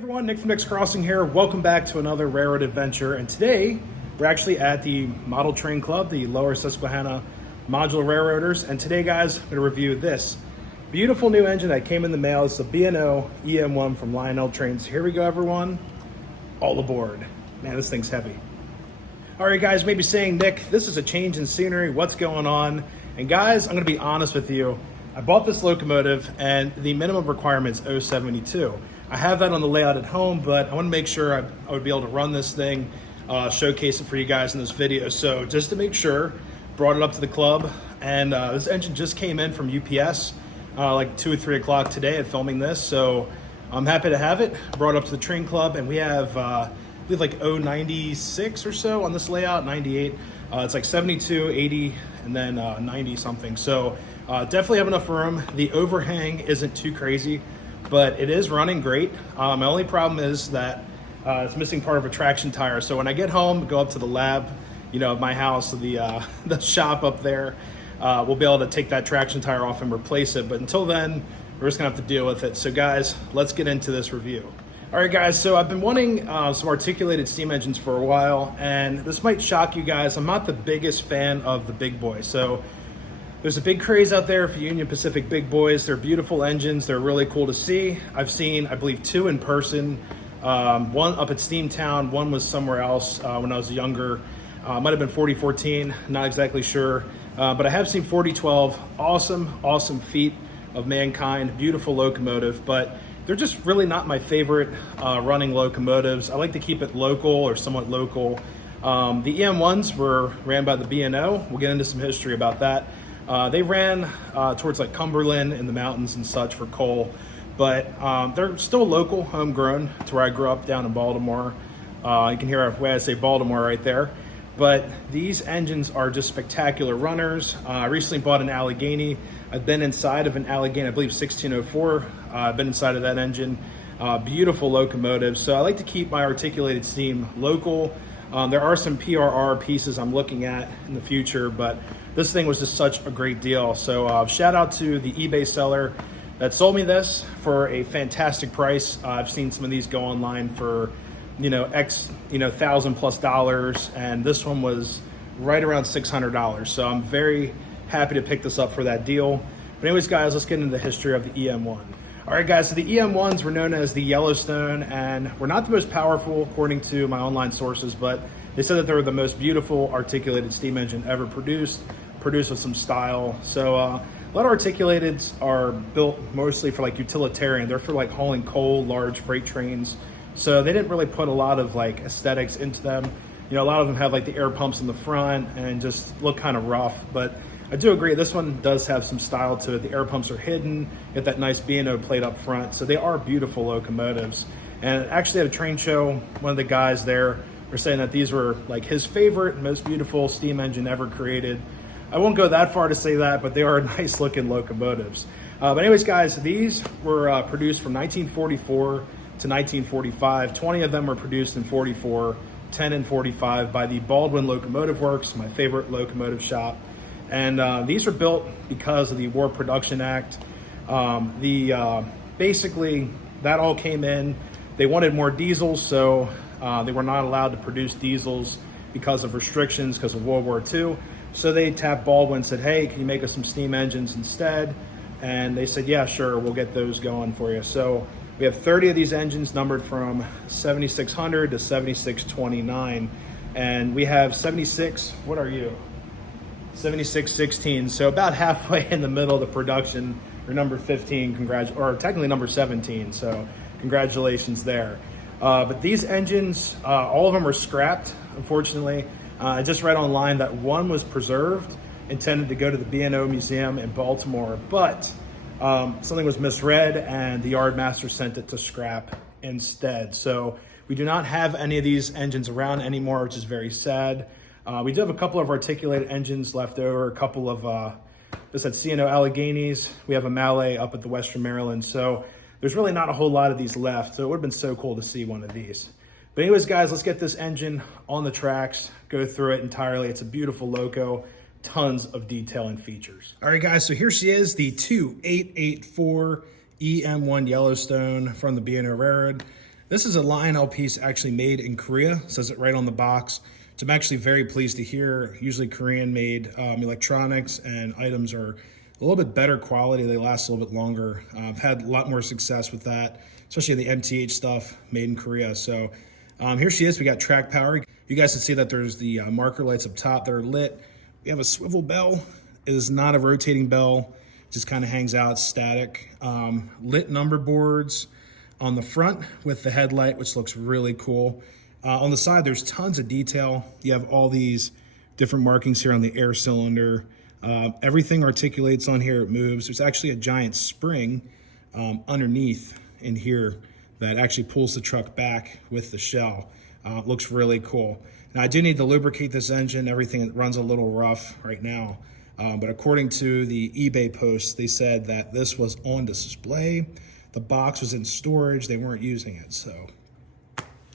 Everyone, Nick from Nick's Crossing here. Welcome back to another railroad adventure. And today we're actually at the Model Train Club, the Lower Susquehanna Modular Railroaders. And today, guys, I'm going to review this beautiful new engine that came in the mail. It's the B&O EM1 from Lionel Trains. Here we go, everyone. All aboard. Man, this thing's heavy. All right, guys, maybe saying, Nick, this is a change in scenery. What's going on? And guys, I'm going to be honest with you. I bought this locomotive and the minimum requirement is 072. I have that on the layout at home, but I want to make sure I would be able to run this thing, showcase it for you guys in this video. So just to make sure, brought it up to the club, and this engine just came in from UPS like 2 or 3 o'clock today at filming this. So I'm happy to have it. Brought it up to the train club, and we have I believe like 096 or so on this layout, 98. It's like 72, 80, and then 90 something. So definitely have enough room. The overhang isn't too crazy, but it is running great. My only problem is that it's missing part of a traction tire. So when I get home, go up to the lab, of my house, the shop up there, we'll be able to take that traction tire off and replace it. But until then, we're just gonna have to deal with it. So guys, let's get into this review. All right, guys, so I've been wanting some articulated steam engines for a while, and this might shock you guys. I'm not the biggest fan of the big boys. So there's a big craze out there for Union Pacific big boys. They're beautiful engines. They're really cool to see. I've seen, I believe, 2 in person. One up at Steamtown, one was somewhere else when I was younger. Might have been 4014, not exactly sure. But I have seen 4012, awesome feat of mankind, beautiful locomotive, but they're just really not my favorite running locomotives. I like to keep it local or somewhat local. The EM1s were ran by the B&O. We'll get into some history about that. They ran towards like Cumberland in the mountains and such for coal, but they're still local, homegrown to where I grew up down in Baltimore. You can hear the way I say Baltimore right there. But these engines are just spectacular runners. I recently bought an Allegheny. I've been inside of an Allegheny, I believe 1604. I've been inside of that engine. Beautiful locomotive. So I like to keep my articulated steam local. There are some PRR pieces I'm looking at in the future, but this thing was just such a great deal. So shout out to the eBay seller that sold me this for a fantastic price. I've seen some of these go online for, $1,000+ and this one was right around $600. So I'm very happy to pick this up for that deal. But anyways, guys, let's get into the history of the EM1. All right, guys, so the EM1s were known as the Yellowstone, and were not the most powerful according to my online sources, but they said that they were the most beautiful articulated steam engine ever produced with some style. So a lot of articulateds are built mostly for like utilitarian. They're for like hauling coal, large freight trains. So they didn't really put a lot of like aesthetics into them. A lot of them have like the air pumps in the front and just look kind of rough, but I do agree, this one does have some style to it. The air pumps are hidden, get that nice B&O plate up front. So they are beautiful locomotives. And actually at a train show, one of the guys there were saying that these were like his favorite, most beautiful steam engine ever created. I won't go that far to say that, but they are nice looking locomotives. But anyways, guys, these were produced from 1944 to 1945. 20 of them were produced in 44, 10 in 45 by the Baldwin Locomotive Works, my favorite locomotive shop. And these were built because of the War Production Act. Basically, that all came in. They wanted more diesels, so they were not allowed to produce diesels because of restrictions, because of World War II. So they tapped Baldwin and said, hey, can you make us some steam engines instead? And they said, yeah, sure, we'll get those going for you. So we have 30 of these engines numbered from 7600 to 7629. And we have 76, what are you? 7616, so about halfway in the middle of the production, or number 15, or technically number 17, so congratulations there. But these engines, all of them are scrapped, unfortunately. I just read online that one was preserved, intended to go to the B&O Museum in Baltimore, but something was misread and the yardmaster sent it to scrap instead. So we do not have any of these engines around anymore, which is very sad. We do have a couple of articulated engines left over, a couple of just at C&O Alleghenies. We have a Mallet up at the Western Maryland. So there's really not a whole lot of these left. So it would have been so cool to see one of these. But anyways, guys, let's get this engine on the tracks, go through it entirely. It's a beautiful loco, tons of detail and features. All right, guys, so here she is, the 2884 EM1 Yellowstone from the B&O Railroad. This is a Lionel piece actually made in Korea. It says it right on the box. So I'm actually very pleased to hear. Usually Korean-made electronics and items are a little bit better quality. They last a little bit longer. I've had a lot more success with that, especially the MTH stuff made in Korea. So here she is. We got track power. You guys can see that there's the marker lights up top that are lit. We have a swivel bell. It is not a rotating bell. It just kind of hangs out static. Lit number boards on the front with the headlight, which looks really cool. On the side, there's tons of detail. You have all these different markings here on the air cylinder. Everything articulates on here, it moves. There's actually a giant spring underneath in here that actually pulls the truck back with the shell. It looks really cool. Now I do need to lubricate this engine. Everything runs a little rough right now. But according to the eBay post, they said that this was on display. The box was in storage. They weren't using it, so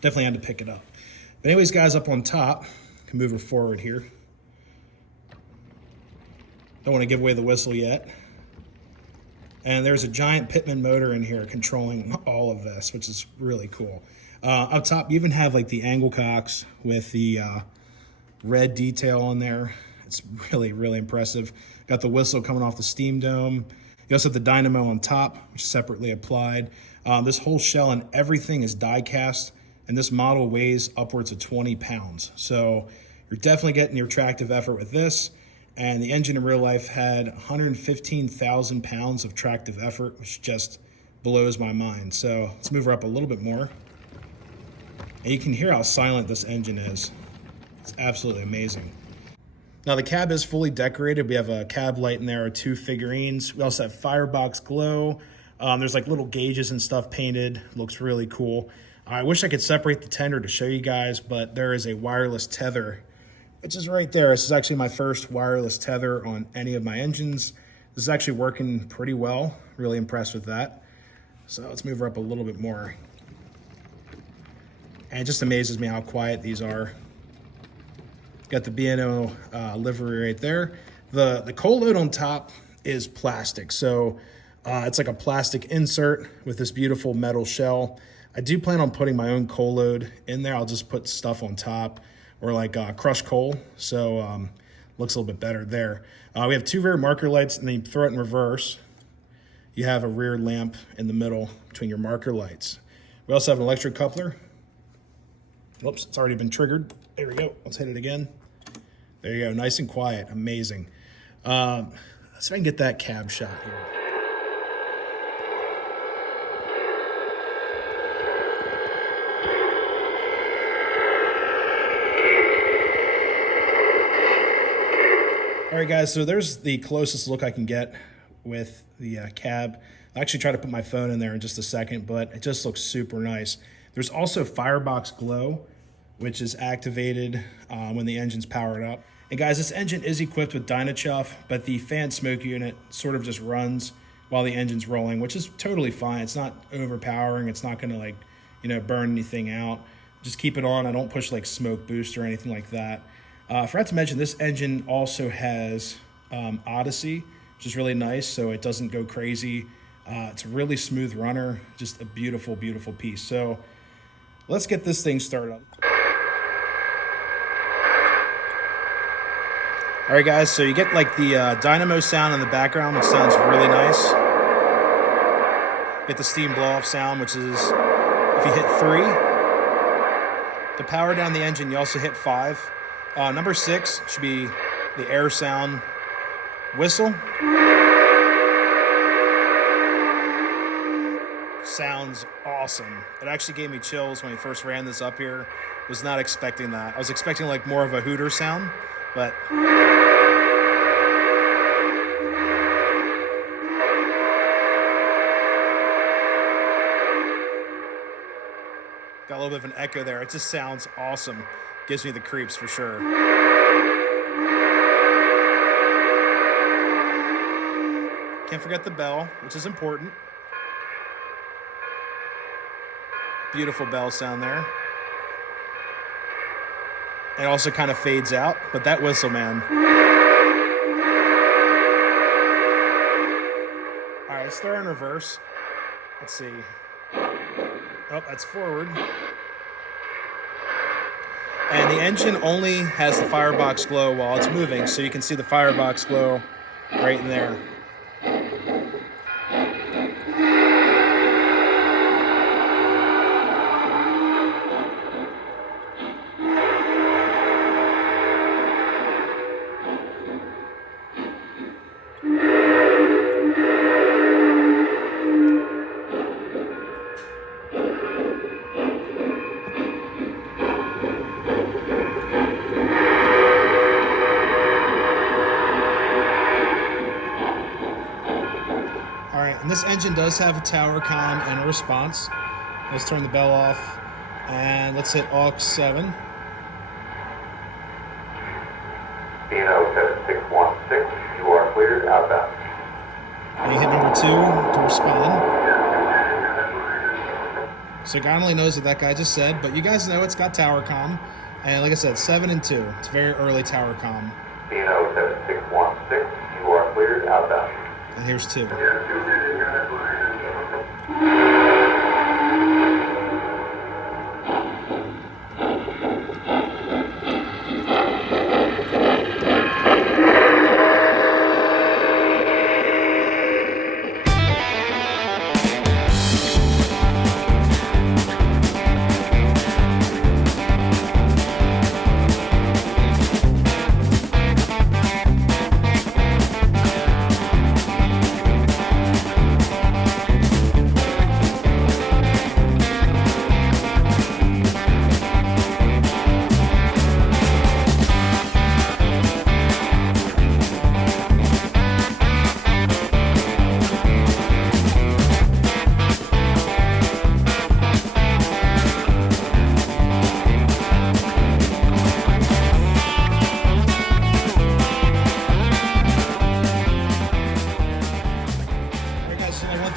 definitely had to pick it up. But anyways, guys, up on top, can move her forward here. Don't want to give away the whistle yet. And there's a giant Pitman motor in here controlling all of this, which is really cool. Up top, you even have like the angle cocks with the red detail on there. It's really, really impressive. Got the whistle coming off the steam dome. You also have the dynamo on top, which is separately applied. This whole shell and everything is die cast, and this model weighs upwards of 20 pounds. So you're definitely getting your tractive effort with this. And the engine in real life had 115,000 pounds of tractive effort, which just blows my mind. So let's move her up a little bit more. And you can hear how silent this engine is. It's absolutely amazing. Now the cab is fully decorated. We have a cab light in there, 2 figurines. We also have firebox glow. There's like little gauges and stuff painted. Looks really cool. I wish I could separate the tender to show you guys, but there is a wireless tether, which is right there. This is actually my first wireless tether on any of my engines. This is actually working pretty well. Really impressed with that. So let's move her up a little bit more. And it just amazes me how quiet these are. Got the B&O livery right there. The coal load on top is plastic. So it's like a plastic insert with this beautiful metal shell. I do plan on putting my own coal load in there. I'll just put stuff on top or like crushed coal. So looks a little bit better there. We have 2 rear marker lights, and then you throw it in reverse. You have a rear lamp in the middle between your marker lights. We also have an electric coupler. Whoops, it's already been triggered. There we go. Let's hit it again. There you go. Nice and quiet. Amazing. Let's see if I can get that cab shot here. All right, guys, so there's the closest look I can get with the cab. I'll actually try to put my phone in there in just a second, but it just looks super nice. There's also firebox glow, which is activated when the engine's powered up. And guys, this engine is equipped with Dynachuff, but the fan smoke unit sort of just runs while the engine's rolling, which is totally fine. It's not overpowering. It's not gonna like, burn anything out. Just keep it on. I don't push like smoke boost or anything like that. I forgot to mention this engine also has Odyssey, which is really nice, so it doesn't go crazy. It's a really smooth runner, just a beautiful, beautiful piece. So let's get this thing started up. All right, guys, so you get like the dynamo sound in the background, which sounds really nice. Get the steam blow-off sound, which is if you hit 3. To power down the engine, you also hit 5. Number 6 should be the air sound whistle. Sounds awesome. It actually gave me chills when we first ran this up here. Was not expecting that. I was expecting like more of a hooter sound, but got a little bit of an echo there. It just sounds awesome. Gives me the creeps for sure. Can't forget the bell, which is important. Beautiful bell sound there. It also kind of fades out, but that whistle, man. All right, let's throw in reverse. Let's see. Oh, that's forward. And the engine only has the firebox glow while it's moving, so you can see the firebox glow right in there. All right, and this engine does have a tower comm and a response. Let's turn the bell off, and let's hit aux 7. B&O 7616, you are cleared outbound. And you hit number 2 to respond. So God only knows what that guy just said, but you guys know it's got tower comm. And like I said, 7 and 2. It's very early tower comm. B&O 7616, you are cleared outbound. And here's 2.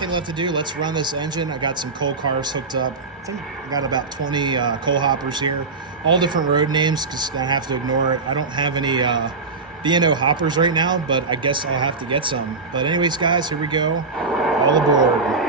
Left to do. Let's run this engine. I got some coal cars hooked up. I think I got about 20 coal hoppers here, all different road names. Just gonna have to ignore it. I don't have any B&O hoppers right now, but I guess I'll have to get some. But anyways, guys, here we go. All aboard.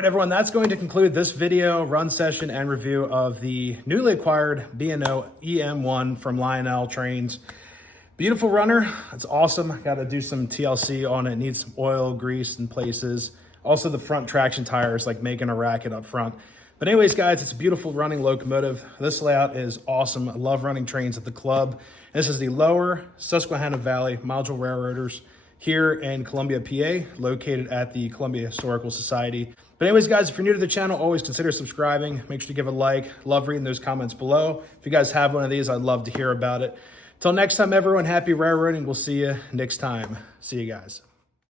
right, everyone, that's going to conclude this video, run session, and review of the newly acquired B&O EM1 from Lionel Trains. Beautiful runner. It's awesome. Got to do some TLC on it. Needs some oil, grease in places. Also, the front traction tires, like making a racket up front. But anyways, guys, it's a beautiful running locomotive. This layout is awesome. I love running trains at the club. This is the Lower Susquehanna Valley Module Railroaders here in Columbia, PA, located at the Columbia Historical Society. But anyways, guys, if you're new to the channel, always consider subscribing. Make sure to give a like. Love reading those comments below. If you guys have one of these, I'd love to hear about it. Till next time, everyone, happy railroading. We'll see you next time. See you guys.